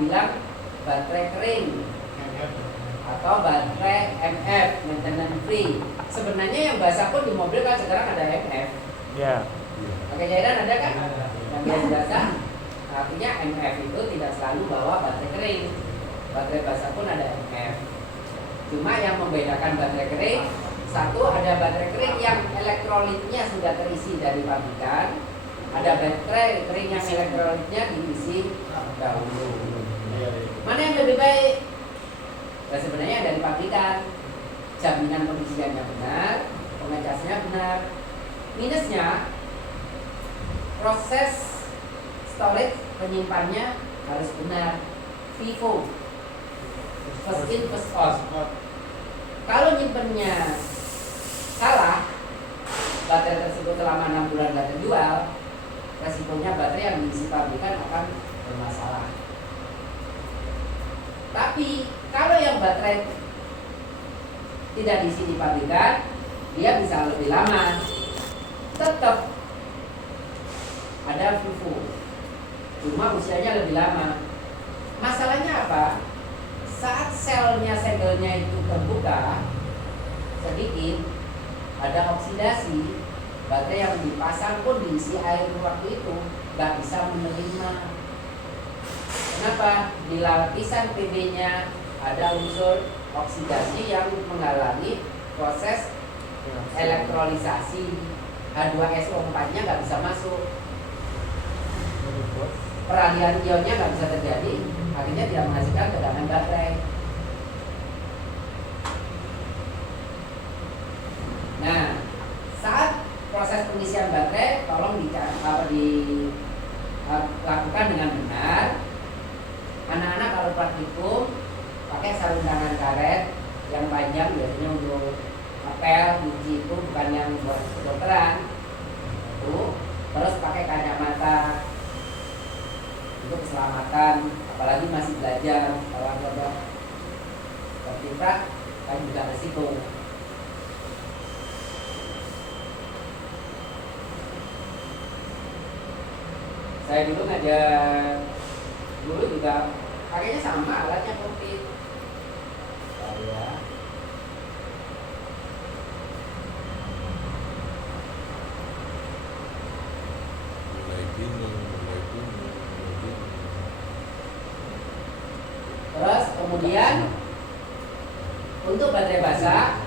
bilang baterai kering atau baterai MF, maintenance free. Sebenarnya yang basah pun di mobil kan sekarang ada MF. Ya. Pakai cairan ada kan? Yang biasa. Artinya MF itu tidak selalu bawa baterai kering. Baterai basah pun ada MF. Cuma yang membedakan baterai kering, satu ada baterai kering yang elektrolitnya sudah terisi dari pabrikan, ada baterai kering yang elektrolitnya diisi dahulu. Mana yang lebih baik? Nah, sebenarnya yang dari pabrikan, jaminan pengisiannya benar, pengecasnya benar. Minusnya, proses storage penyimpannya harus benar. FIFO, first in first out. Kalau nyimpennya salah, baterai tersebut selama 6 bulan nggak terjual, resikonya baterai yang diisi pabrikan akan bermasalah. Tapi kalau yang baterai tidak diisi di pabrikan, dia bisa lebih lama, tetap ada FIFO, cuma usianya lebih lama. Masalahnya apa? Saat segelnya itu terbuka sedikit, ada oksidasi, baterai yang dipasang pun diisi air waktu itu nggak bisa menerima. Kenapa? Di lapisan PB-nya ada unsur oksidasi yang menghalangi proses elektrolisasi. H2SO4-nya nggak bisa masuk, peralihan ionnya nggak bisa terjadi, akhirnya tidak menghasilkan tegangan baterai. Nah, saat proses pengisian baterai, tolong dilakukan dengan benar. Anak-anak kalau praktikum pakai sarung tangan karet yang panjang, biasanya untuk apel, uji itu bukan yang buat kedokteran. Terus pakai kacamata untuk keselamatan, apalagi masih belajar. Kalau ada tertimpa kan juga resiko. Saya dulu ngajar, dulu juga pakainya sama, alatnya COVID. Saya mulai bingung. Terus kemudian untuk baterai basah,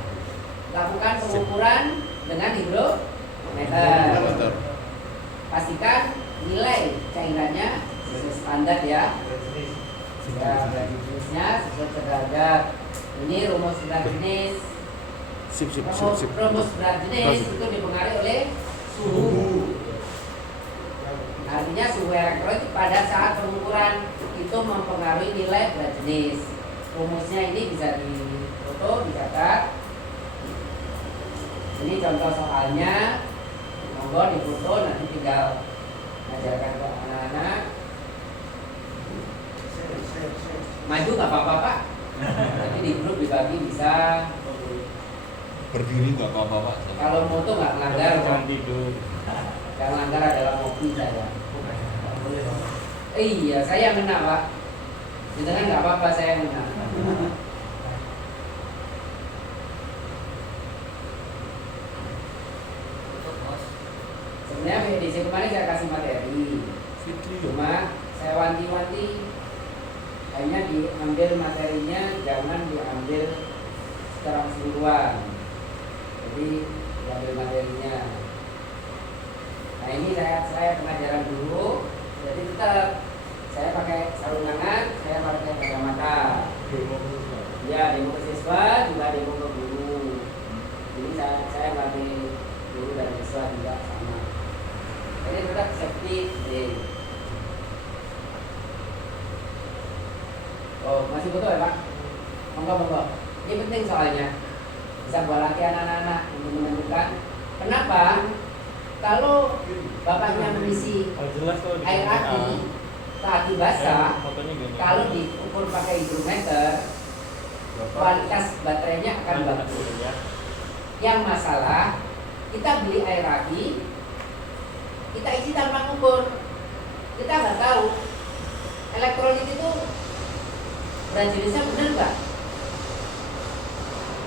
lakukan pengukuran dengan hidrometer. Pastikan nilai cairannya sesuai standar ya. Ya, jenisnya sesuai standar. Ini rumus berat jenis. Rumus berat jenis itu dipengaruhi oleh suhu. Artinya suhu elektrolit pada saat pengukuran itu mempengaruhi nilai berat jenis. Rumusnya ini bisa difoto, dicatat. Ini contoh soalnya, monggo difoto, nanti tinggal ajarkan ke anak-anak. Maju nggak apa-apa Pak. Nanti di grup dibagi bisa. Berdiri nggak apa-apa Pak. Kalau moto nggak melanggar, Jangan tidur. yang melanggar adalah mobil saya. Iya, saya kena Pak. Jangan nggak apa-apa, saya kena. Sebenarnya PDC kemarin saya kasih materi, cuma saya wanti-wanti hanya diambil materinya, jangan diambil secara keseluruhan. Jadi diambil materinya. Nah ini saya pengajaran dulu, jadi tetap saya pakai sarung tangan, saya pakai kacamata. Ya, demo ke siswa juga demo ke guru. Jadi saya pakai guru dan siswa juga sama. Jadi tetap safety day. Oh, masih butuh ya Pak? Monggo. Ini penting soalnya. Bisa buat latihan anak-anak untuk menentukan. Kenapa? Kalau bapaknya mengisi air aki basah, kalau diukur pakai hidrometer, kualitas baterainya akan bagus. Yang masalah, kita beli air aki, kita isi tanpa ukur, kita nggak tahu elektrolit itu berat jenisnya benar nggak?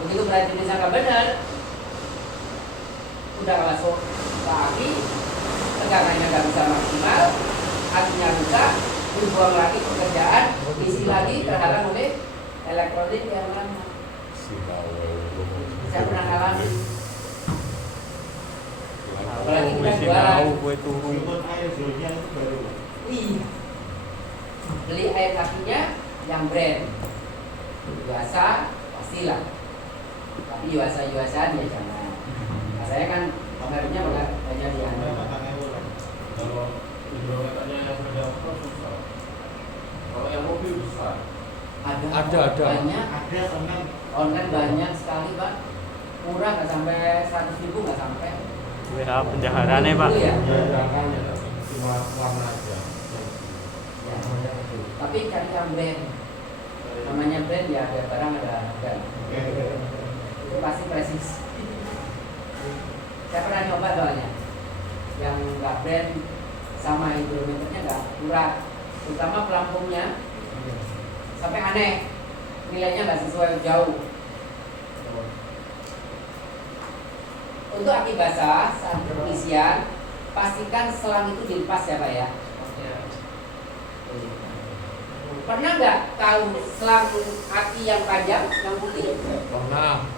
Begitu berat jenisnya nggak benar, udah masuk ke aki, tegangannya nggak bisa maksimal, akinya rusak, dibuang lagi pekerjaan, isi lagi terhalang oleh elektrolit yang lama. Saya pernah ngalamin. Apalagi kita jualan. Wih, beli air kakinya yang brand biasa pastilah, tapi biasa ya jangan. Nah, saya kan pengaruhnya banyak di anu. Kalau hidrometernya yang beda susah. Kalau yang mobil besar. Ada. Banyak. Ada online banyak sekali Pak. Murah nggak sampai 100.000 nggak sampai. Ya penjaharannya Pak. Ya. Cuma warna aja. Ya. Tapi cari yang brand. Namanya brand ya ada barang ada harga. Itu pasti presis. Saya pernah nyoba soalnya. Yang nggak brand sama hidrometernya nggak akurat, terutama pelampungnya sampai aneh, nilainya nggak sesuai jauh. Untuk aki basah saat pengisian, pastikan selang itu dilepas ya Pak ya. Pernah nggak tahu selang aki yang panjang, yang putih? Pernah.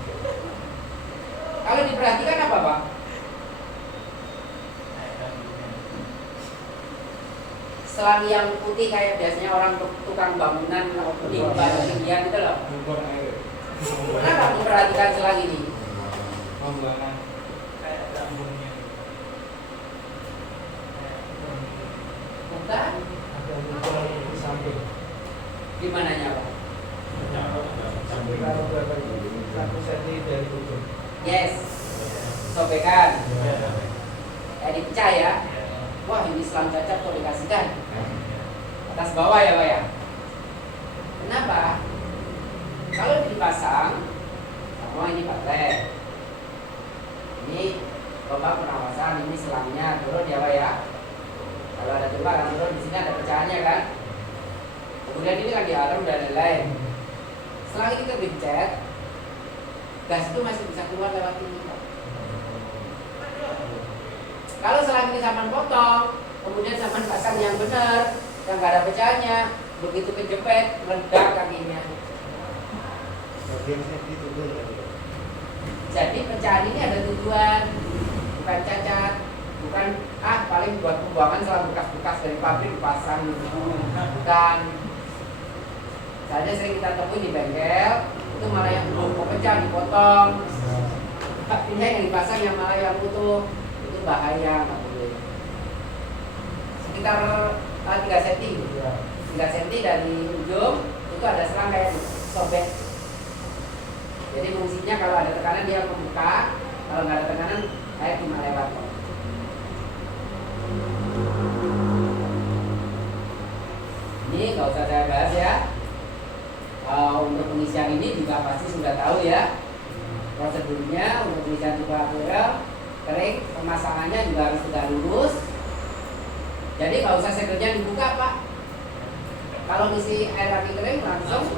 Kalau diperhatikan apa Pak? Selang yang putih kayak biasanya orang tukang bangunan di bagian itu loh. Pernah nggak memperhatikan selang ini? Bukan? Di mananya Pak? Yes. Sobekan. Dipecah ya. Wah ini selang cacat kok dikasihkan atas bawah ya Pak ya. Kenapa? Kalau dipasang, ini baterai, ini lubang pengawasan, ini selangnya turun ya Pak ya. Kalau ada coba kan turun, di sini ada pecahannya kan. Kemudian ini kan di alarm dan lain-lain. Selang ini terpencet, gas itu masih bisa keluar lewat ini Pak. Kalau selang ini sampan potong, kemudian sampan pasang yang benar, yang nggak ada pecahannya, begitu kejepit meledak kakinya. Jadi pecahan ini ada tujuan, bukan cacat, bukan paling buat pembuangan selang bekas-bekas dari pabrik dipasang gitu. Bukan. Soalnya sering kita temui di bengkel, itu malah yang belum pecah dipotong. Artinya yang dipasang yang malah yang utuh. Bahaya, nggak boleh. Sekitar 3 cm 3 cm dari ujung itu ada selang kayak sobek. Jadi fungsinya kalau ada tekanan dia membuka, kalau nggak ada tekanan air cuma lewat. Ini nggak usah saya bahas ya. Untuk pengisian ini juga pasti sudah tahu ya prosedurnya. Untuk pengisian tipe aquarel kering, pemasangannya juga harus sudah lurus. Jadi nggak usah segelnya dibuka Pak. Kalau ngisi air aki kering langsung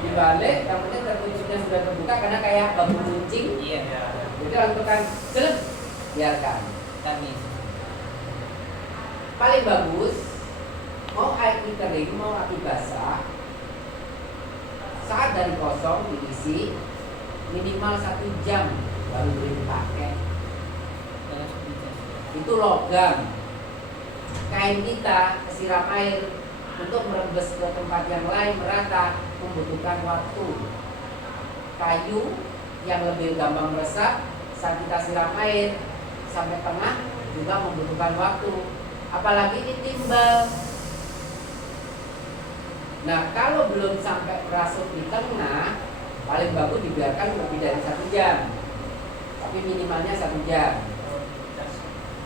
dibalik, yang penting tertutup sudah terbuka karena kayak bambu runcing. Iya. Jadi langsung kan seleb, biarkan. Paling bagus mau air kering mau aki basah, saat dari kosong diisi minimal 1 jam baru boleh dipakai. Itu logam. Kain kita kesiram air untuk merembes ke tempat yang lain merata membutuhkan waktu. Kayu yang lebih gampang meresap saat kita siram air sampai tengah juga membutuhkan waktu. Apalagi ini timbal. Nah kalau belum sampai merasuk di tengah, paling bagus dibiarkan lebih dari 1 jam. Tapi minimalnya 1 jam.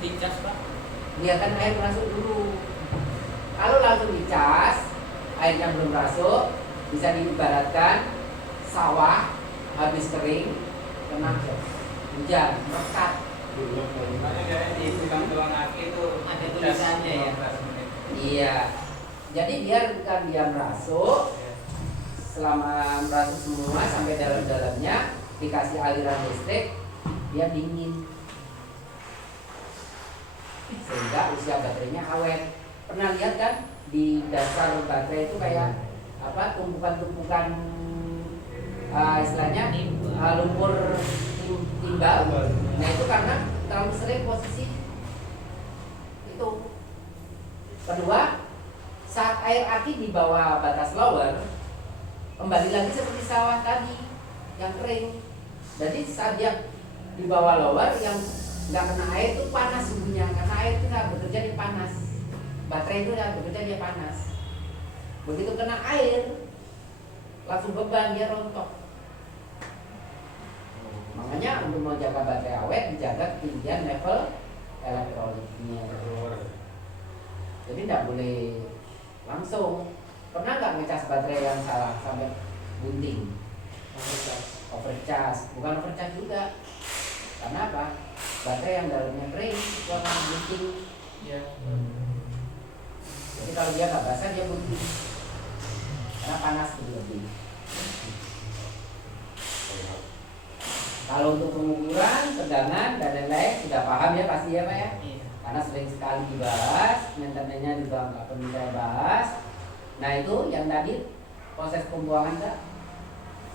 Dicas Pak? Biarkan air masuk dulu. Kalau langsung dicas, airnya belum masuk, bisa diibaratkan sawah habis kering, kena hujan, mekat. Makanya kayak di tukang aki itu ada tulisannya ya. Iya. Jadi biarkan dia merasuk, selama merasuk semua sampai dalam-dalamnya dikasih aliran listrik, dia dingin sehingga usia baterainya awet. Pernah lihat kan di dasar baterai itu kayak apa, tumpukan-tumpukan istilahnya lumpur timbal. Nah itu karena terlalu sering posisi itu. Kedua, saat air aki di bawah batas lower, kembali lagi seperti sawah tadi yang kering. Jadi saat dia di bawah lower yang nggak kena air itu panas suhunya, karena air itu nggak bekerja di panas, baterai itu nggak bekerja dia panas. Begitu kena air langsung beban, dia rontok. Makanya untuk menjaga baterai awet dijaga ketinggian level elektrolitnya. Jadi tidak boleh langsung. Pernah nggak ngecas baterai yang salah sampai bunting? Overcharge, bukan overcharge juga. Karena apa? Baterai yang dalamnya kering itu akan bunting. Jadi kalau dia nggak basah dia bunting, karena panas lebih. Kalau untuk pengukuran, tegangan dan lain-lain sudah paham ya pasti ya Pak ya? Karena sering sekali dibahas, maintenance-nya juga nggak perlu saya bahas. Nah itu yang tadi proses pembuangan Kak,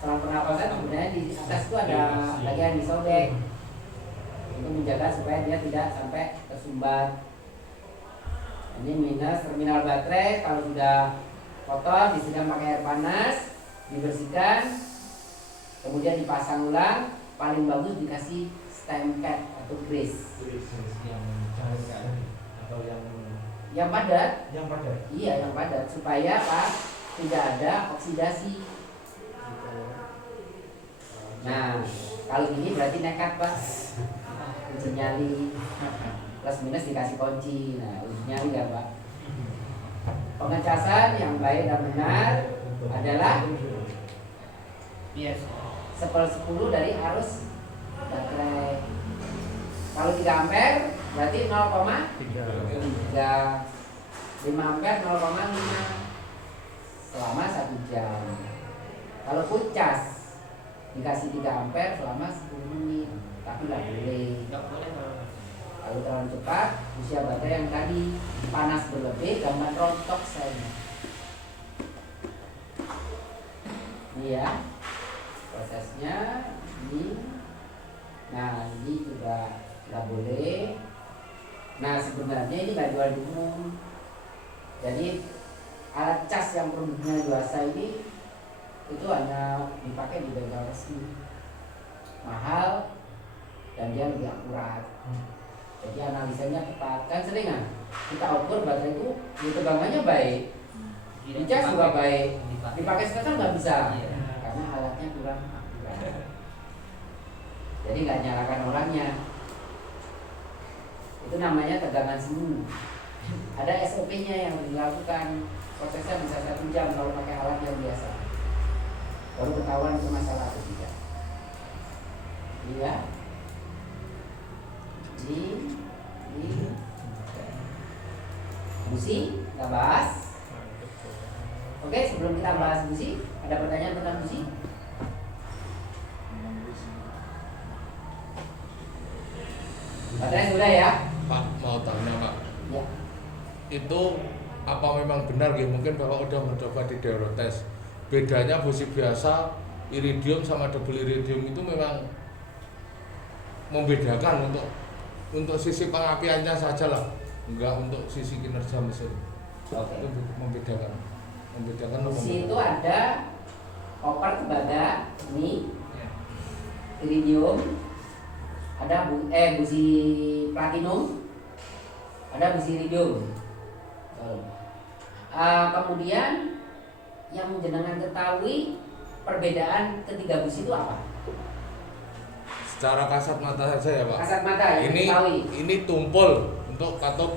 selang pernapasan sebenarnya di atas itu ada bagian disobek untuk menjaga supaya dia tidak sampai tersumbat. Ini minus terminal baterai, kalau sudah kotor disiram pakai air panas, dibersihkan, kemudian dipasang ulang. Paling bagus dikasih stem pad atau grease yang cair atau yang padat. yang padat. Iya, yang padat supaya Pak tidak ada oksidasi. Nah, kalau gini berarti nekat Pak. Uji nyali plus minus dikasih kunci. Nah, uji nyali ya Pak. Pengecasan yang baik dan benar adalah 1/10 dari arus baterai. Kalau 3 ampere berarti 0,3. 5 ampere 0,5 selama 1 jam. Kalau pucas dikasih 3 ampere selama 10 menit. Tapi nggak boleh. Kalau terlalu cepat, usia baterai yang tadi panas berlebih, gampang rontok saya. Ini ya prosesnya ini. Nah ini juga nggak boleh. Nah sebenarnya ini nggak jual di umum. Jadi alat cas yang produknya Yuasa ini itu hanya dipakai di bengkel resmi, mahal dan dia lebih akurat. Jadi analisanya tepat. Kan sering kan kita ukur baterai itu tegangannya baik, dicas juga baik, dipakai sekarang nggak bisa karena alatnya kurang akurat. Jadi nggak nyalakan orangnya. Itu namanya tegangan semu. Ada SOP-nya yang dilakukan. Prosesnya bisa 1 jam kalau pakai alat yang biasa. Baru ketahuan itu masalah atau tidak. Iya. Ini. Busi, kita bahas. Oke, sebelum kita bahas busi, ada pertanyaan tentang busi? Baterai sudah ya? Pak, mau tanya Pak. Ya. Itu apa memang benar ya, mungkin Bapak udah mencoba di Deorotes, bedanya busi biasa iridium sama double iridium itu memang membedakan untuk sisi pengapiannya saja lah, enggak untuk sisi kinerja mesin. Oke. Itu membedakan Busi itu ada koper tembaga ini iridium, ada busi platinum, ada busi iridium. Kemudian yang jenengan ketahui perbedaan ketiga busi itu apa? Secara kasat mata saja ya Pak. Kasat mata yang diketahui. Ini tumpul untuk katup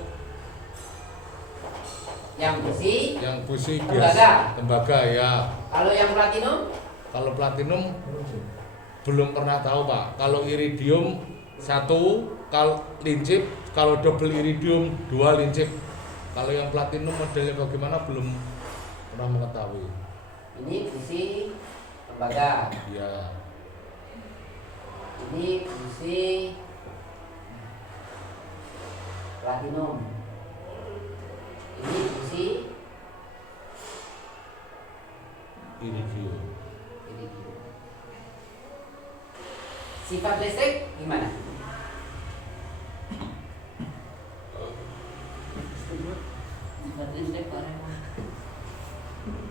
yang busi biasa tembaga ya. Kalau yang platinum? Kalau platinum belum pernah tahu Pak. Kalau iridium 1 kalau lincip, kalau double iridium 2 lincip. Kalau yang platinum modelnya bagaimana belum pernah mengetahui. Ini busi tembaga. Iya. Ini busi platinum. Ini busi Iridium. iridium. Sifat listrik gimana? Sifat listrik Pak.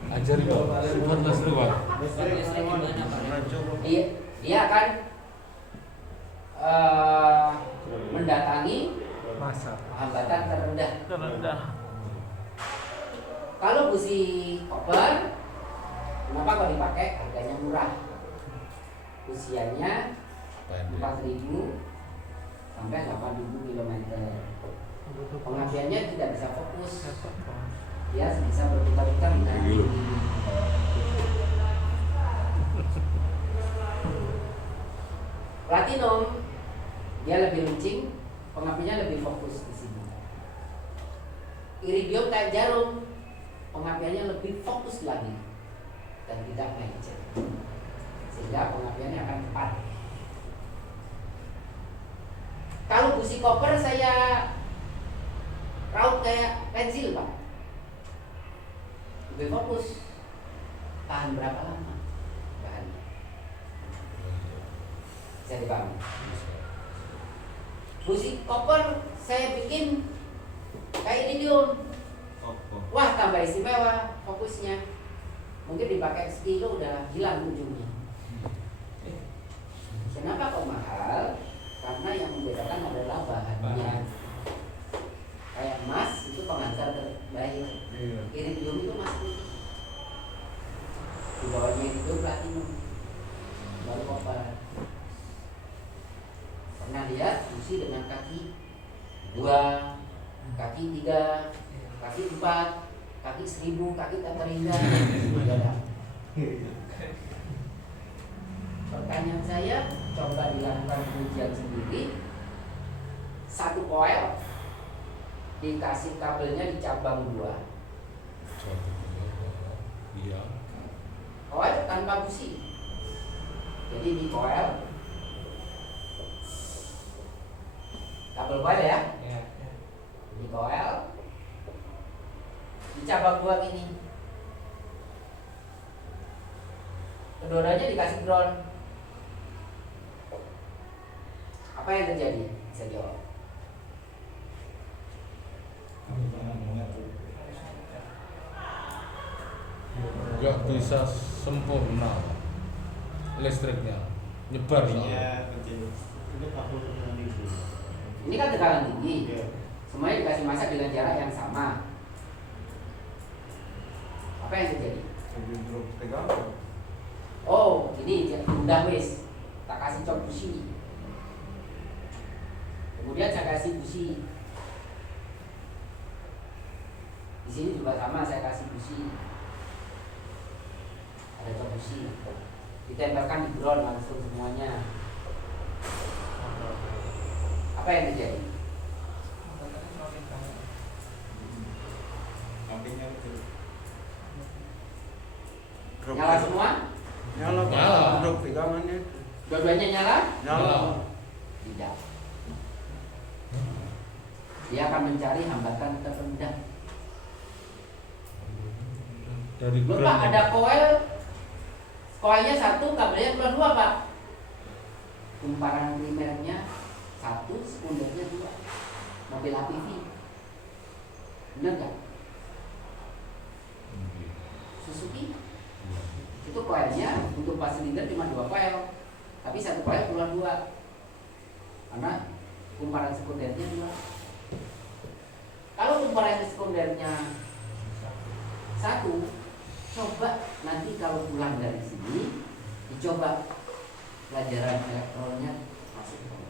Ajari Pak, sifat listrik Pak. Sifat listrik gimana Pak? Dia akan mendatangi Masa hambatan terendah. terendah. Kalau busi koper, kenapa kalau dipakai harganya murah? Usianya Pendek. 4.000 sampai 8.000 km. Pengapiannya tidak bisa fokus. Dia bisa berputar-putar di tangan. Gitu. Platinum dia lebih runcing, pengapiannya lebih fokus di sini. Iridium kayak jarum, pengapiannya lebih fokus lagi dan tidak melenceng, sehingga pengapiannya akan tepat. Kalau busi koper saya raut kayak pensil Pak, lebih fokus. Tahan berapa lama bahannya? Bisa dipahami? Busi koper saya bikin kayak iridium. Wah, tambah istimewa fokusnya. Mungkin dipakai sekilo udah hilang ujungnya. Kenapa kok mahal? Karena yang membedakan adalah bahannya. Kayak emas itu pengantar terbaik. Iridium itu emas putih. Di bawahnya itu platinum. Baru koper. Pernah lihat busi dengan kaki 2, kaki 3, kaki 4, kaki 1000, kaki Katarina. Pertanyaan saya, coba dilakukan ujian sendiri. Satu koil dikasih kabelnya di cabang 2. Iya. Koil tanpa busi. Jadi di koil kabel koil ya. Di koil di cabang 2 gini. Kedua-duanya dikasih ground. Apa yang terjadi? Bisa jawab. Nggak bisa sempurna listriknya, nyebar soalnya. Ini kan tekanan tinggi. Semuanya dikasih massa dengan jarak yang sama. Apa yang terjadi? Oh, ini udah wis. Tak kasih cok busi. Kemudian saya kasih busi. Di sini juga sama, saya kasih busi. Ada cok busi. Ditempelkan di ground langsung semuanya. Apa yang terjadi? Nyala semua? Nyala. Nyala. Untuk pegangannya. Dua-duanya nyala? Nyala. Tidak. Dia akan mencari hambatan terendah. Dari Lupa ground. ada koilnya 1, kabelnya keluar 2 Pak. Kumparan primernya 1, sekundernya 2. Mobil APV. Benar nggak? Suzuki itu koilnya untuk pas silinder cuma 2 koil, tapi 1 koil keluar 2 karena kumparan sekundernya 2. Kalau kumparan sekundernya 1, coba nanti kalau pulang dari sini dicoba pelajaran elektronnya masuk.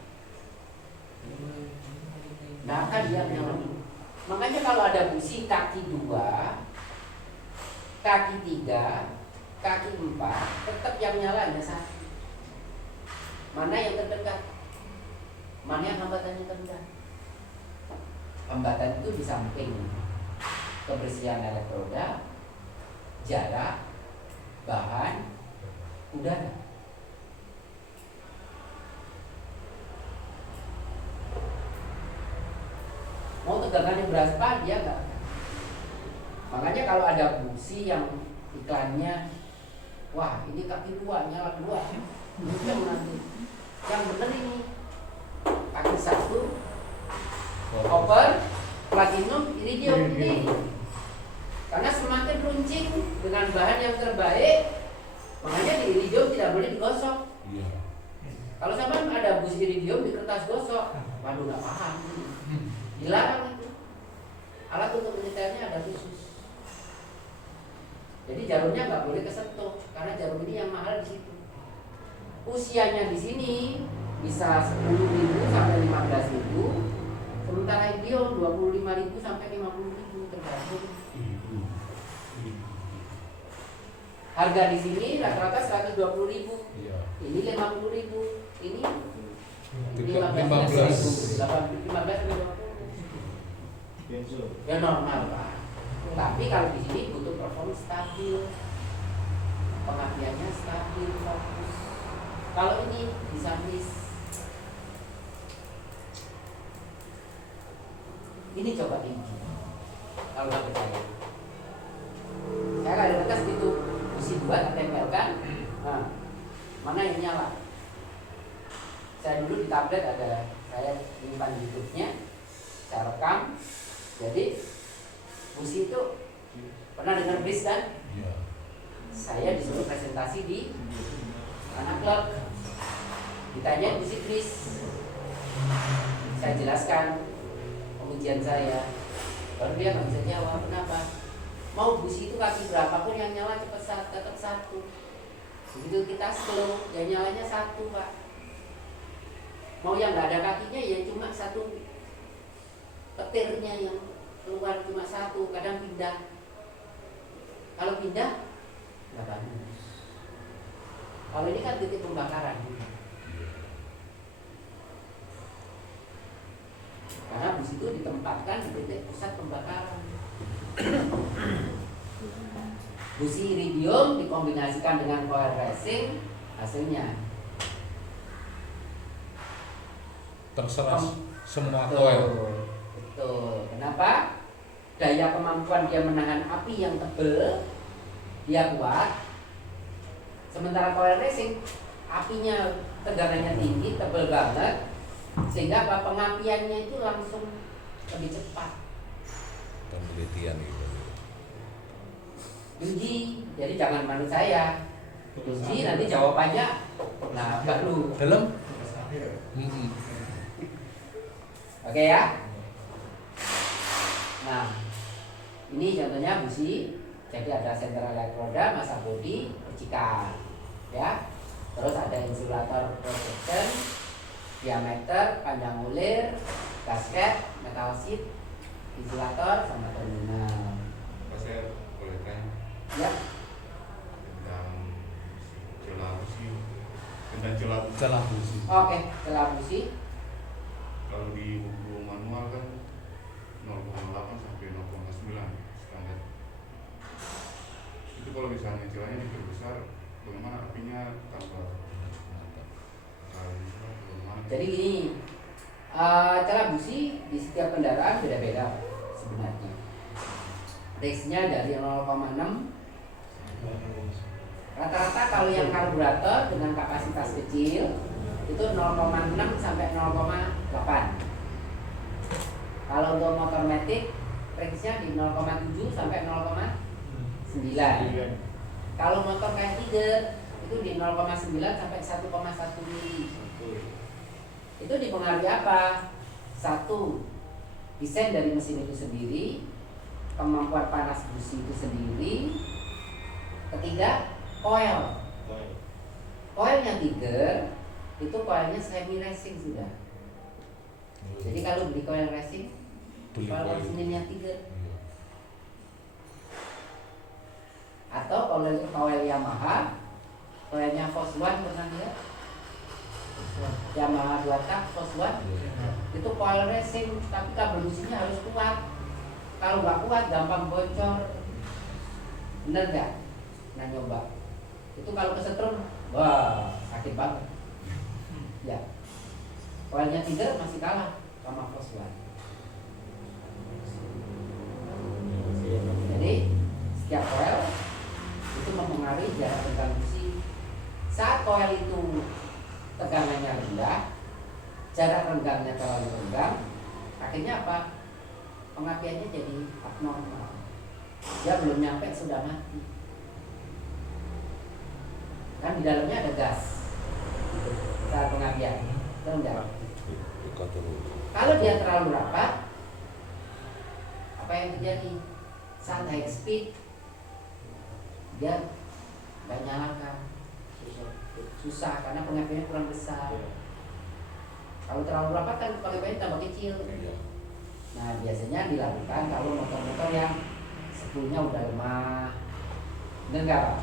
Nggak akan dia menyala. Makanya kalau ada busi kaki 2, kaki 3, kaki 4, tetap yang nyala hanya 1. Mana yang terdekat? Mana yang hambatannya terendah? Hambatan itu di samping. kebersihan elektroda, jarak, bahan, udara. Mau tegangannya berapa dia nggak. Makanya kalau ada busi yang iklannya, wah ini kaki 2 nyala 2, kenceng nanti. Yang bener ini kaki 1 copper, platinum, iridium ini. Karena semakin runcing dengan bahan yang terbaik, makanya di iridium tidak boleh digosok. Kalau sampai ada busi iridium di kertas gosok, waduh nggak paham. Dilarang itu. Alat untuk penyetelnya ada khusus. Jadi jarumnya nggak boleh kesentuh karena jarum ini yang mahal di situ. Usianya di sini bisa 10.000 sampai 15.000, sementara iridium 25.000 sampai 50.000 tergantung. Harga di sini rata-rata 120.000. Ini 50.000. Ini 15.000. 15 sampai 20. Ya normal Pak. Tapi kalau di sini butuh performa stabil, pengapiannya stabil, fokus. Kalau ini bisa miss. Ini coba tinggi. Kalau nggak percaya, saya ada kertas gitu, busi 2 ditempelkan. Nah, mana yang nyala? Saya dulu di tablet ada, saya nyimpan YouTube-nya, saya rekam. Jadi busi itu pernah dengar BIS kan? Saya disuruh presentasi di anak klub. Ditanya busi BIS. Saya jelaskan pengujian saya. Baru dia nggak bisa jawab. Kenapa? Mau busi itu kaki berapapun yang nyala tetap 1. Begitu kita slow, yang nyalanya 1 Pak. Mau yang nggak ada kakinya ya cuma 1 petirnya yang keluar cuma 1, kadang pindah. Kalau pindah nggak bagus. Kalau ini kan titik pembakaran. Karena bus itu ditempatkan di titik pusat pembakaran. Busi iridium dikombinasikan dengan coil racing, hasilnya terserah semua coil. Betul. Kenapa? Daya kemampuan dia menahan api yang tebal, dia kuat. Sementara coil racing, apinya tegangannya tinggi, tebal banget, sehingga apa, pengapiannya itu langsung lebih cepat. Penelitian gitu. Uji, jadi jangan manut saya. Uji nanti jawabannya, nah baru Dalam? Oke ya. Nah, ini contohnya busi. Jadi ada sentral elektroda, massa bodi, percikan, ya. Terus ada insulator protection, diameter, panjang ulir, gasket, metal sheet, insulator, sama terminal. Pak, saya boleh tanya Ya. tentang Celah busi. Oke, celah busi. Kalau di buku manual kan 0,8 sampai 0,9 standar. Itu kalau misalnya celahnya diperbesar, bagaimana apinya tambah? Jadi gini, celah busi di setiap kendaraan beda-beda sebenarnya. Range-nya dari 0,6. Rata-rata kalau yang karburator dengan kapasitas kecil itu 0,6 sampai 0,8. Kalau untuk motor matic range-nya di 0,7 sampai 0,9. Kalau motor kayak Tiger itu di 0,9 sampai 1,1 mili. Itu dipengaruhi apa? 1. Desain dari mesin itu sendiri, kemampuan panas busi itu sendiri. Ketiga, coil. Coilnya Tiger itu coilnya semi racing sudah. Jadi kalau beli coil racing, coil orisinilnya Tiger. Atau coil Yamaha, coilnya Force One, pernah lihat? Yamaha 2 tak Force One itu coil racing, tapi kabel businya harus kuat. kalau nggak kuat gampang bocor. Bener nggak? Nah nyoba. Itu kalau kesetrum, wah sakit banget. Ya. Koilnya feeder masih kalah sama Foswan. Jadi setiap koil itu mempengaruhi jarak renggang busi. Saat koil itu tegangannya rendah, jarak renggangnya terlalu renggang, akhirnya apa? Pengapiannya jadi abnormal. Dia belum nyampe sudah mati. Kan di dalamnya ada gas saat pengapian, betul nggak? Kalau dia terlalu rapat, apa yang terjadi? Saat high speed, dia nggak nyalakan, susah karena pengapiannya kurang besar. Kalau terlalu rapat kan pengapiannya tambah kecil. Nah biasanya dilakukan kalau motor-motor yang spoolnya udah lemah, bener nggak Pak?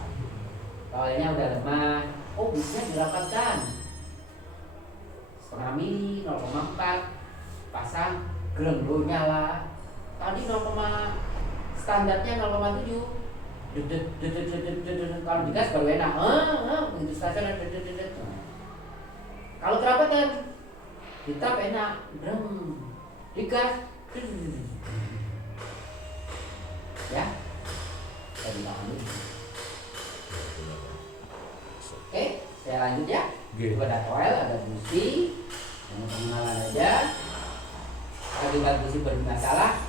Koilnya udah lemah, oh busnya dirapatkan setengah mili, 0,4 pasang gelembung nyala. Tadi 0, standarnya 0,7. Kalau digas baru enak. Begitu standar. Kalau kerapatan ditap enak, digas. Ya, saya dipahami. Oke, saya lanjut ya. Itu ada coil, ada busi, yang pengenalan aja. Kalau busi bermasalah,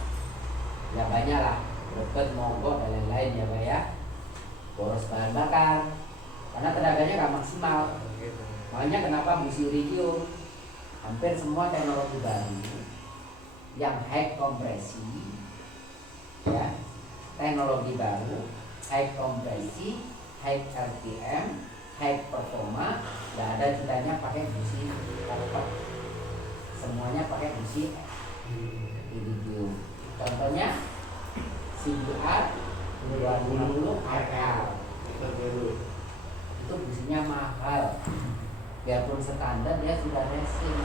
ya banyak lah, bobot, mogok dan lain-lain ya Pak ya. Boros bahan bakar, karena tenaganya nggak maksimal. Makanya kenapa busi iridium hampir semua teknologi baru yang high kompresi, ya, teknologi baru, high kompresi, high RPM, high performa, nggak ada ceritanya pakai busi karpet. Semuanya pakai busi iridium. Contohnya CBR 250 RL. Itu businya mahal. Biarpun standar dia sudah racing.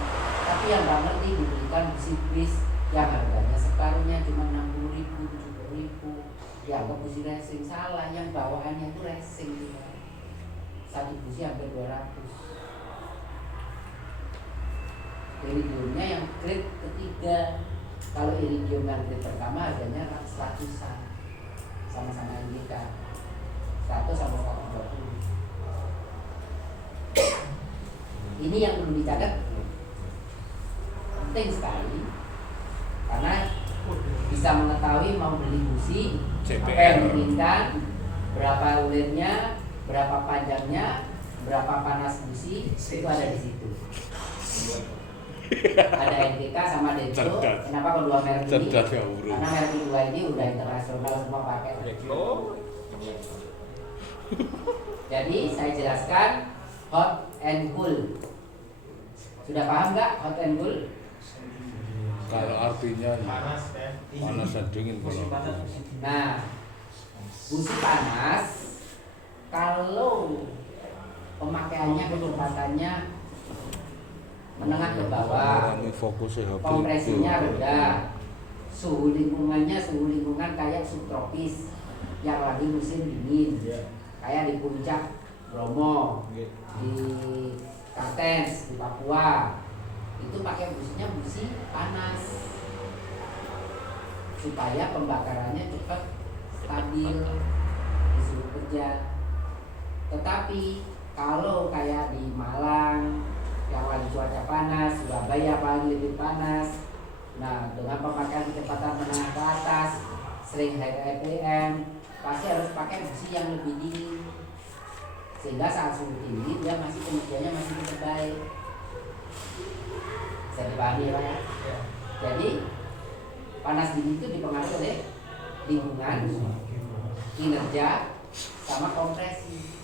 Tapi yang nggak ngerti diberikan busi bis yang harganya separuhnya cuma 60.000, 70.000. Dianggap busi racing, salah. Yang bawaannya itu racing juga. Satu busi hampir 200. Iridiumnya yang grade ketiga. Kalau iridium yang grade pertama harganya 100-an, sama-sama NGK 100 sampai 120. Ini yang perlu dicatat, penting sekali, karena bisa mengetahui mau beli busi apa yang diinginkan, berapa ulirnya, berapa panjangnya, berapa panas busi, itu ada di situ. Ada NPK sama Denso. Kenapa kedua merek ini? Karena merek kedua ini udah internasional semua pakai. Jadi saya jelaskan hot and cool. Sudah paham nggak hot and cool? Kalau artinya panas dan dingin kalau. Nah, busi panas kalau pemakaiannya, kecepatannya menengah ke bawah, kompresinya rendah, suhu lingkungan kayak subtropis yang lagi musim dingin, kayak di puncak Bromo, di Kartens, di Papua, itu pakai businya busi panas supaya pembakarannya cepat, stabil di suhu kerja. Tetapi kalau kayak di Malang yang lagi cuaca panas, Surabaya paling lebih panas. Nah, dengan pemakaian kecepatan menengah ke atas, sering high RPM, pasti harus pakai busi yang lebih dingin. Sehingga saat suhu tinggi dia masih kinerjanya masih tetap baik. Bisa dipahami ya Pak ya? Jadi panas dingin itu dipengaruhi oleh lingkungan, kinerja, sama kompresi.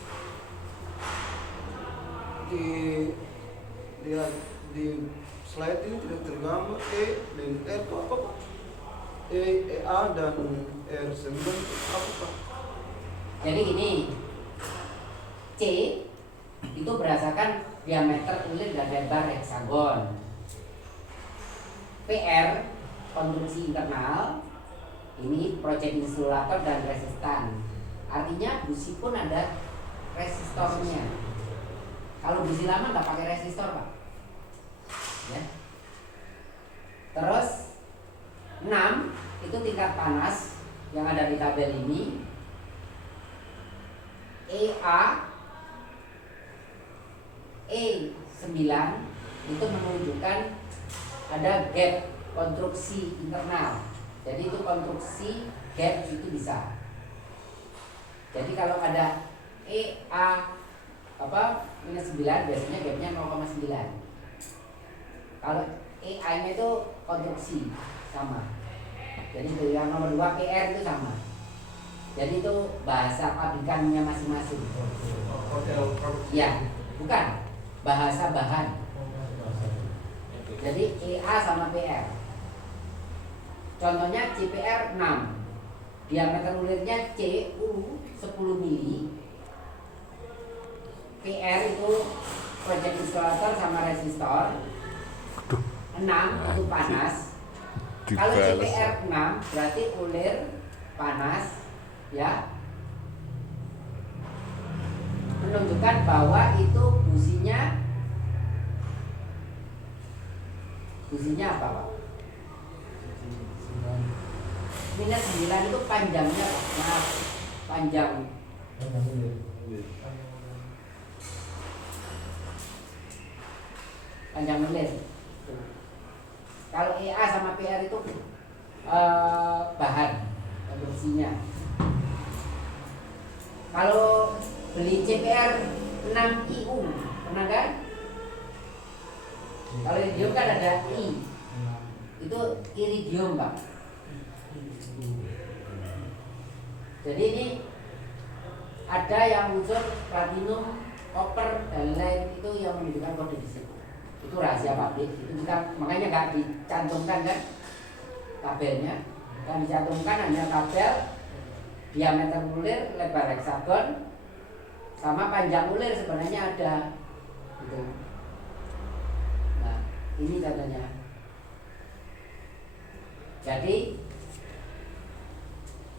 Di slide ini tidak tergambar dan R itu apa Pak? A dan R9 itu apa Pak? Jadi gini, C itu berdasarkan diameter ulir dan lebar heksagon. PR konstruksi internal, Ini proyek insulator dan resistan. Artinya busi pun ada resistornya. Kalau busi lama nggak pakai resistor, Pak. Ya. Terus 6 itu tingkat panas yang ada di tabel ini. EA E9 itu menunjukkan ada gap konstruksi internal. Jadi itu konstruksi gap itu bisa. Jadi kalau ada EA minus 9 biasanya gapnya 0,9. Kalau EA nya itu konstruksi sama. Jadi yang nomor 2 PR itu sama. Jadi itu bahasa pabrikannya masing-masing. Ya, bukan bahasa bahan. Jadi EA sama PR. Contohnya CPR 6, diameter ulirnya CU 10 mili. PR itu proyek insulator sama resistor. 6 itu panas. Kalau CPR 6 berarti ulir panas, ya. Menunjukkan bahwa itu businya apa, Pak? Minus 9 itu panjangnya, maaf, panjang ulir. Kalau EA sama PR itu bahan konstruksinya. Kalau beli CPR 6 IU, pernah kan? Kalau iridium kan ada I, itu iridium, Pak. Jadi ini ada yang unsur platinum, koper, dan lain itu yang menunjukkan kode di situ. Itu rahasia pabrik. Itu kita makanya nggak dicantumkan kan tabelnya. Yang dicantumkan hanya tabel diameter ulir, lebar heksagon, sama panjang ulir sebenarnya ada. Gitu. Nah, ini contohnya. Jadi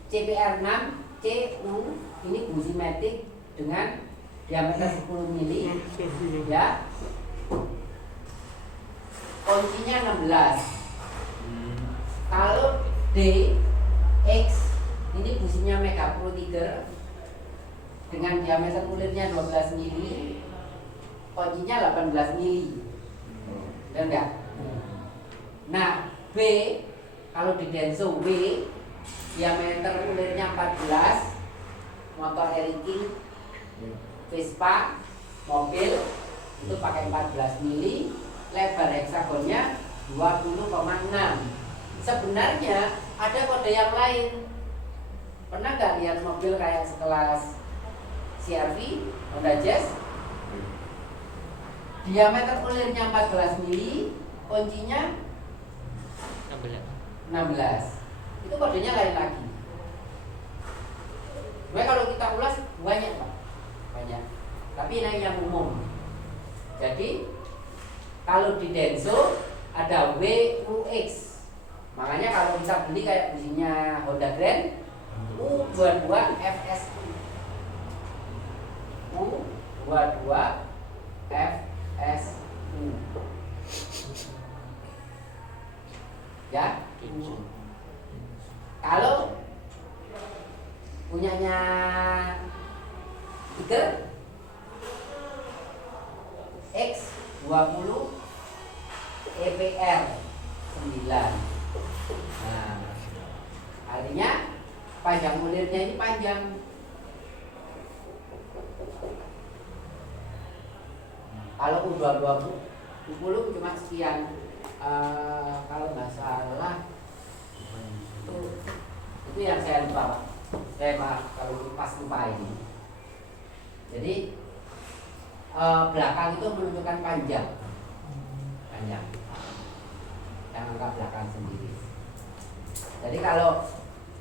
CPR 6 CU ini busi metik dengan diameter 10 mili, ya. Kuncinya 16. Kalau DX ini businya Mega Pro Tiger dengan diameter ulirnya 12 mili, kuncinya 18 mili. Dan enggak? Nah, B kalau di Denso W diameter ulirnya 14, motor Eriking, Vespa, mobil itu pakai 14 mili, lebar heksagonnya 20,6. Sebenarnya ada kode yang lain. Pernah nggak lihat mobil kayak sekelas CR-V, Honda Jazz? Diameter ulirnya 14 mili, kuncinya 16. Itu kodenya lain lagi. Nah, kalau kita ulas banyak, Pak. Banyak. Tapi ini yang umum. Jadi kalau di Denso ada WUX. Makanya kalau bisa beli kayak businya Honda Grand U22 FSU. U22 FSU. Ya. Kalau punyanya Tiger X20 EPR 9. Nah, artinya panjang ulirnya ini panjang. Kalau U20 cuma sekian. Kalau nggak salah itu yang saya lupa, Pak. Saya maaf kalau pas lupa ini. Jadi belakang itu menunjukkan panjang, yang angka belakang sendiri. Jadi kalau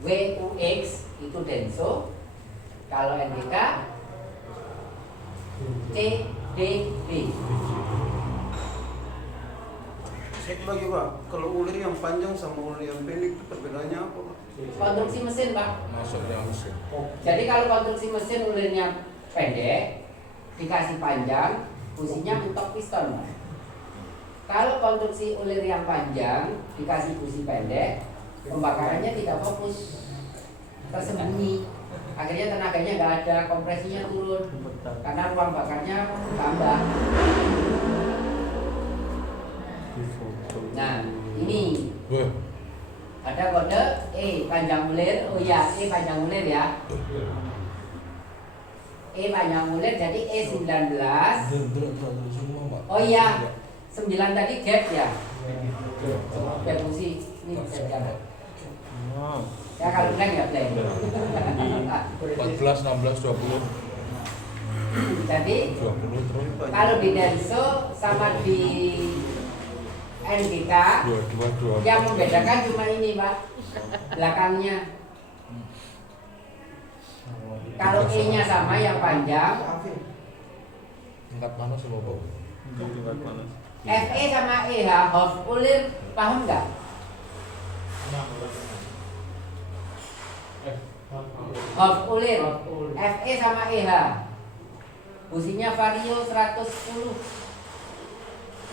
WUX itu Denso, kalau NBK CDB. Satu lagi Pak, kalau ulir yang panjang sama ulir yang pendek itu perbedaannya apa Pak? Konstruksi mesin, Pak. Masuknya mesin. Jadi kalau konstruksi mesin ulirnya pendek, dikasih panjang, fungsinya mentok piston, Pak. Kalau konstruksi ulir yang panjang, dikasih busi pendek, pembakarannya tidak fokus, tersembunyi. Akhirnya tenaganya nggak ada, kompresinya turun, karena ruang bakarnya tambah. Nah, ini Wah, ada kode E panjang ulir. Oh ya, E panjang ulir ya. E panjang ulir jadi E19. Oh iya, 9 tadi gap ya. Gap fungsi ini bisa dicatat. Ya kalau blank ya blank. 14, 16, 20. Jadi 20 terus. kalau di Denso sama di NGK 22. yang membedakan cuma ini Pak, belakangnya. Kalau E-nya sama yang panjang, Tingkat panas semua Pak. FE sama EH, half ulir, paham nggak? Half ulir, FE sama EH. Businya vario 110.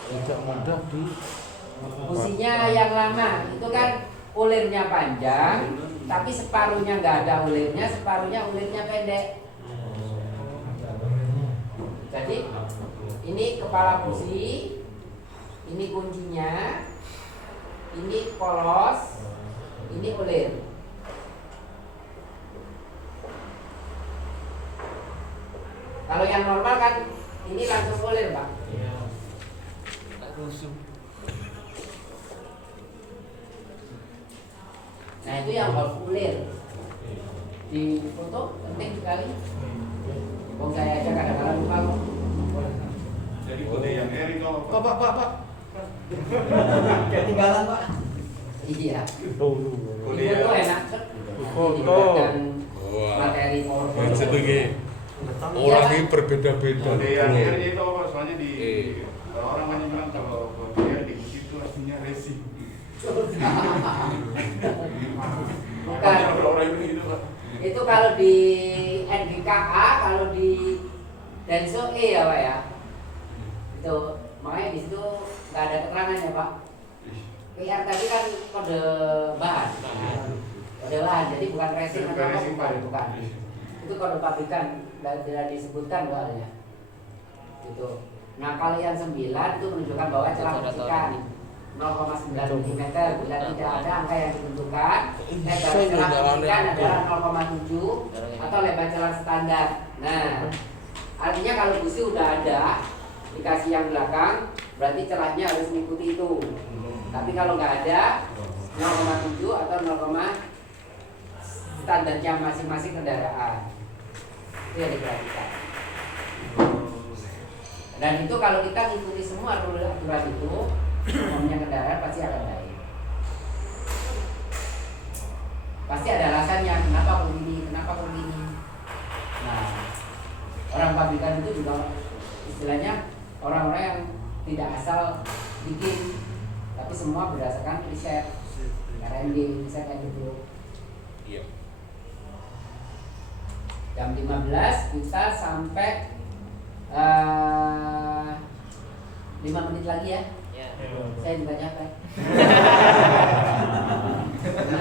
Tidak mudah di Businya yang lama itu kan ulirnya panjang, tapi separuhnya nggak ada ulirnya, separuhnya ulirnya pendek. Jadi ini kepala busi, ini kuncinya, ini polos, ini ulir. Kalau yang normal kan ini langsung ulir, Pak. Nah itu yang half ulir. Di foto penting sekali. Kok saya aja kadang-kadang lupa kok. Jadi kode yang R itu apa? Pak. Ketinggalan Pak. Iya. Kode Di foto yang enak. Foto. Dilibatkan Wah. materi PowerPoint. Itu lagi. Orang ini berbeda-beda. kode yang R itu apa? Soalnya di Iya. orang banyak bilang kalau kode R di musik itu artinya racing. Bukan. Orang itu gitu Pak. Itu kalau di NGKA, kalau di Denso E ya Pak ya. Itu makanya di situ nggak ada keterangannya Pak. PR tadi kan kode bahan. Kode bahan, jadi bukan racing atau apa, bukan. Itu kode pabrikan, tidak disebutkan soalnya. Itu. Nah kalau yang 9 itu menunjukkan bahwa celah percikan 0,9 mm. Bila tidak ada angka yang ditentukan, lebar celah percikan adalah 0,7 atau lebar celah standar. Nah, artinya kalau busi udah ada dikasih yang belakang, berarti celahnya harus mengikuti itu. Tapi kalau nggak ada 0,7 atau 0, standarnya masing-masing kendaraan. Itu yang diperhatikan. Dan itu kalau kita ikuti semua aturan itu, umumnya kendaraan pasti akan baik. Pasti ada alasannya kenapa begini. Nah, orang pabrikan itu juga istilahnya orang-orang yang tidak asal bikin, tapi semua berdasarkan riset, R&D, riset yang gitu. Iya. Jam 15 kita sampai 5 menit lagi ya. Saya juga capek.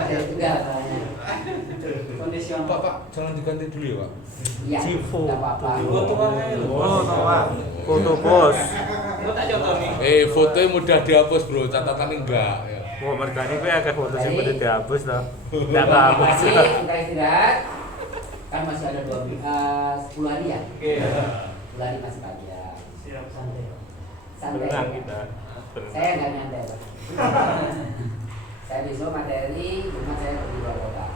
Saya juga soalnya. Kondisional. Pak, jangan diganti dulu ya Pak. Iya, tidak apa-apa. Foto bos. Fotonya mudah dihapus bro, catatannya enggak ya. Wah, mergane kuwi akeh foto sing Baik. udah dihapus to. Ndak Terima kehapus. kasih, kita istirahat. Kan masih ada 10 hari ya. 10 hari masih panjang. Santai. Berenang kita. Saya nggak nyantai Pak. Saya besok materi, cuma saya pergi luar kota.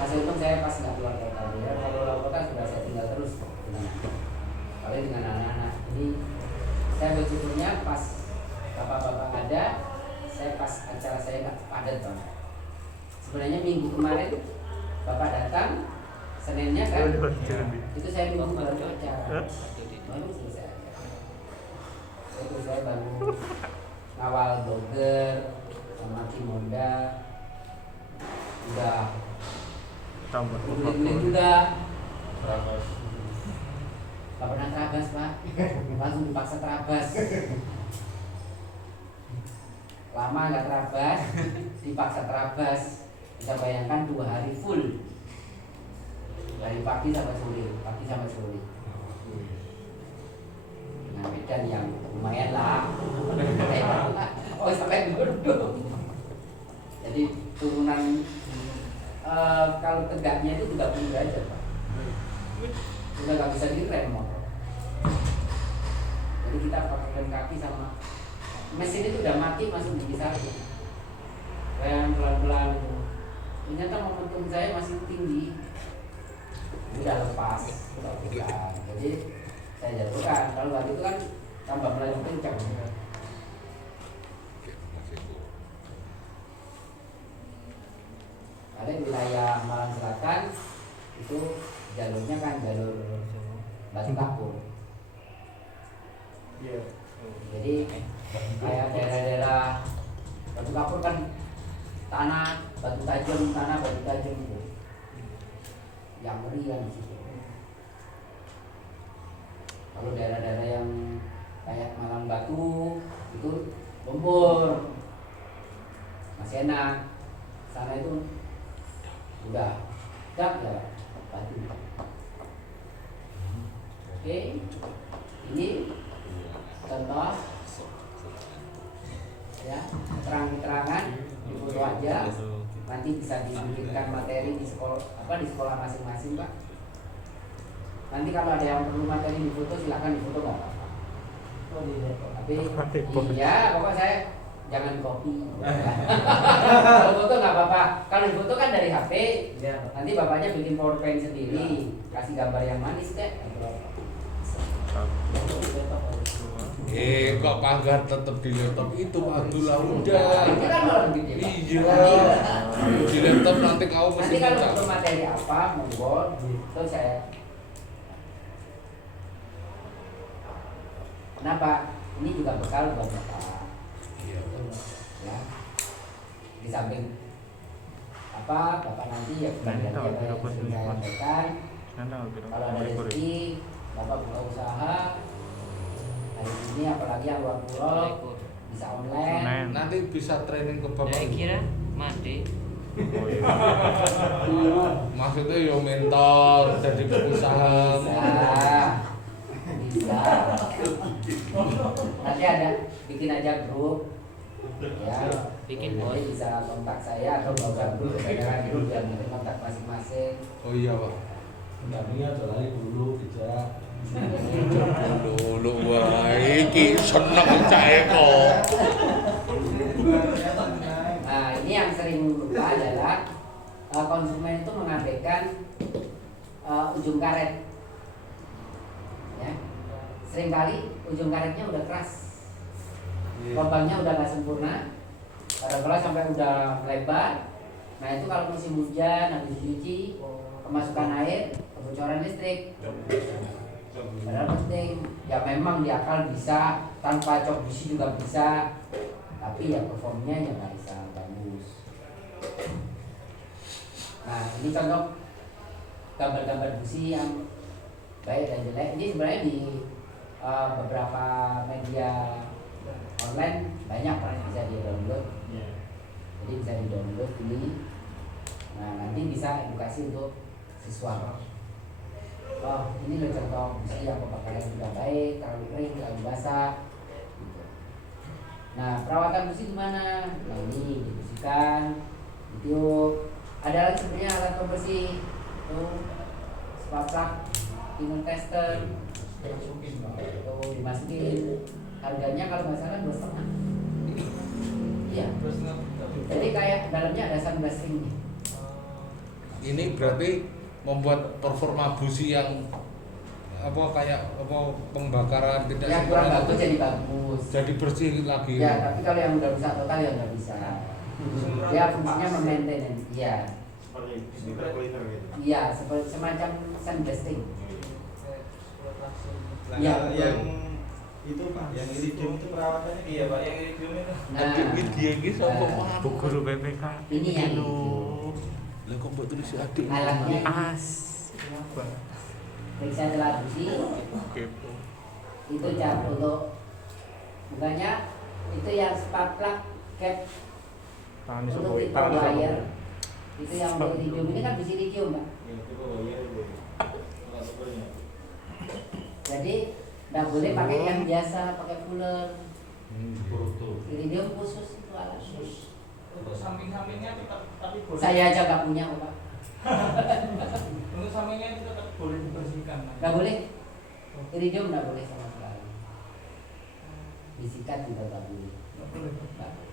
Masih untung saya pas nggak keluar kota. Ya, kalau luar kota sudah saya tinggal terus. Paling dengan anak-anak. Jadi saya bersyukurnya pas bapak-bapak ada, saya pas acara saya nggak padat banget. Sebenarnya minggu kemarin bapak datang, Seninnya kan, itu saya minggu baru acara, baru selesai acara. Itu saya baru ngawal blogger sama tim Honda udah Tambah beli juga. Gak pernah terabas pak, langsung dipaksa terabas. Lama nggak terabas, dipaksa terabas. Bisa bayangkan 2 hari full dari pagi sampai sore. Nah medan yang lumayan lah, oh sampai Gondong. Jadi turunan kalau tegaknya itu 30 derajat pak, udah nggak bisa direm motor. Jadi kita pakai rem kaki sama mesin itu udah mati masuk gigi 1. Rem pelan-pelan. Ternyata momentum saya masih tinggi, udah lepas, udah pegang. Jadi saya jatuhkan. Kalau waktu itu kan tambah melaju kencang. Ada wilayah Malang Selatan itu jalurnya kan jalur batu kapur. Jadi kayak daerah-daerah batu kapur kan tanah batu tajam itu yang meriah di situ. Kalau daerah-daerah yang kayak Malang Batu itu lumpur masih enak. Sana itu udah dak ya batu. Oke, ini contoh ya keterangan di foto aja. Nanti bisa diberikan materi di sekolah masing-masing pak. Nanti kalau ada yang perlu materi di foto silakan di foto nggak apa-apa. Tapi iya bapak saya jangan copy. Kalau foto nggak apa-apa. Kalau di foto kan dari HP. Nanti bapaknya bikin PowerPoint sendiri, kasih gambar yang manis deh. Kok pagar tetap di laptop itu Abdullah udah. Ini kan malah begitu. Iya. Di laptop nanti kau mesti Nanti kalau minta. perlu materi apa monggo itu saya. Kenapa? Ini juga bekal buat bapak. Iya. Ya. Di samping apa bapak nanti ya yang saya sampaikan. Kalau ada rezeki bapak buka usaha. Hari ini apalagi yang luar pulau bisa online. Nanti bisa training ke bapak. Saya kira mati. Oh iya. Maksudnya yo mentor jadi pengusaha. Bisa. Nanti ada bikin aja grup. Ya, Bikin boleh bisa kontak saya atau bawa grup saudara grup dan nanti kontak masing-masing. Oh iya pak. Kami ada lagi dulu bisa. Dulu wae iki seneng cah kok. Nah, ini yang sering lupa adalah konsumen itu mengabaikan ujung karet. Ya. Seringkali ujung karetnya udah keras. Lubangnya udah nggak sempurna. Kadang-kadang sampai udah melebar. Nah, itu kalau musim hujan habis dicuci, kemasukan air, kebocoran listrik. Padahal penting, ya memang di akal bisa, tanpa cok besi juga bisa, tapi ya performnya ya nggak bisa bagus. Nah ini contoh gambar-gambar busi yang baik dan jelek. Ini sebenarnya di beberapa media online banyak kan bisa di download. Jadi bisa di download ini. Nah nanti bisa edukasi untuk siswa. Oh, ini loh contoh busi yang pemakaian sudah baik, terlalu kering, terlalu basah. Gitu. Nah, perawatan busi gimana? Nah, ini dibersihkan, ditiup. Ada lagi sebenarnya alat pembersih, tuh spark, thinner tester, tuh dimasukin. Harganya kalau nggak salah 2,5. Iya. Jadi kayak dalamnya ada sunblast ring. Ini berarti membuat performa busi yang kayak pembakaran tidak yang kurang bagus jadi bagus. jadi bersih lagi. Ya, tapi kalau yang udah rusak total ya nggak bisa. Dia fungsinya memaintain. Iya. Seperti speaker cleaner gitu. Iya, semacam sunblasting. Nah, Ya, yang Itu Pak, yang iridium itu perawatannya. Iya Pak, yang iridium itu. Adik dia iki sapa Pak? Bu guru BPK. Ini yang Lah kok mbok tulis adik. alatnya As. periksa televisi Kepo. itu cara untuk bukannya itu yang spark plug cap Tangan untuk sopo. tipe Tangan sopo. wire itu yang untuk iridium ini kan besi lithium Pak. Jadi nggak boleh pakai yang biasa pakai cooler. Iridium khusus itu alat khusus. Untuk samping-sampingnya tetap tapi boleh. Saya aja nggak punya kok Pak. Untuk sampingnya itu tetap boleh dibersihkan. Nggak boleh. Iridium nggak boleh sama sekali. Disikat juga nggak boleh. Nggak boleh. Nggak boleh.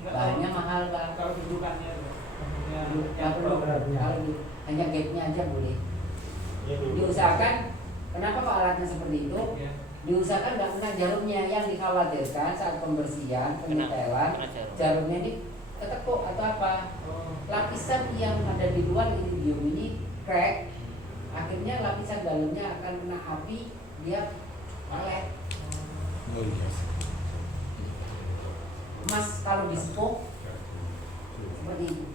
Nggak, Bahannya mahal Pak. kalau dudukannya maksudnya Nggak perlu. Kalau hanya gapnya aja boleh. Diusahakan. Kenapa kok alatnya seperti itu? ya. Diusahakan nggak kena jarumnya. Yang dikhawatirkan saat pembersihan, penyetelan, Kena jarum. jarumnya ini ketekuk atau apa? Lapisan yang ada di luar iridium ini crack, akhirnya lapisan dalamnya akan kena api, dia meleleh. Oh iya. Emas kalau disepuk seperti itu,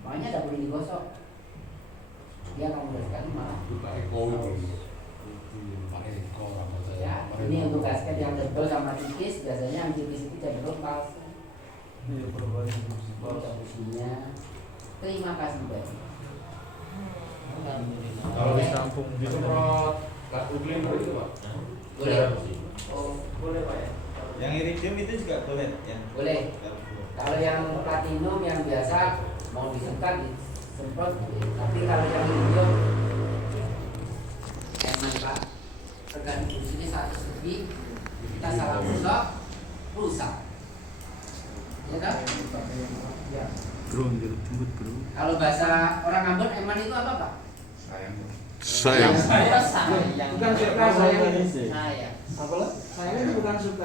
makanya tidak boleh digosok. Dia akan sekali malah. Pak Eko itu. Pak Eko sama saya. Ya, ini untuk gasket yang tebal sama tipis, biasanya yang tipis itu cenderung palsu. Solusinya. Terima kasih banyak. Kalau di kampung Disemprot gas uklin itu Pak. Boleh. Oh, boleh Pak ya. Yang iridium itu juga boleh ya. Boleh. Kalau yang platinum yang biasa mau disemprot disemprot boleh. Tapi kalau yang iridium eman Pak, tergantung fungsinya satu segi kita salah gosok rusak. Ya kan? Ya. Bro, jemput bro. Kalau bahasa orang Ambon eman itu apa Pak? sayang. Sayang. Sayang. Bukan suka, sayang. Sayang. Sayang itu bukan suka.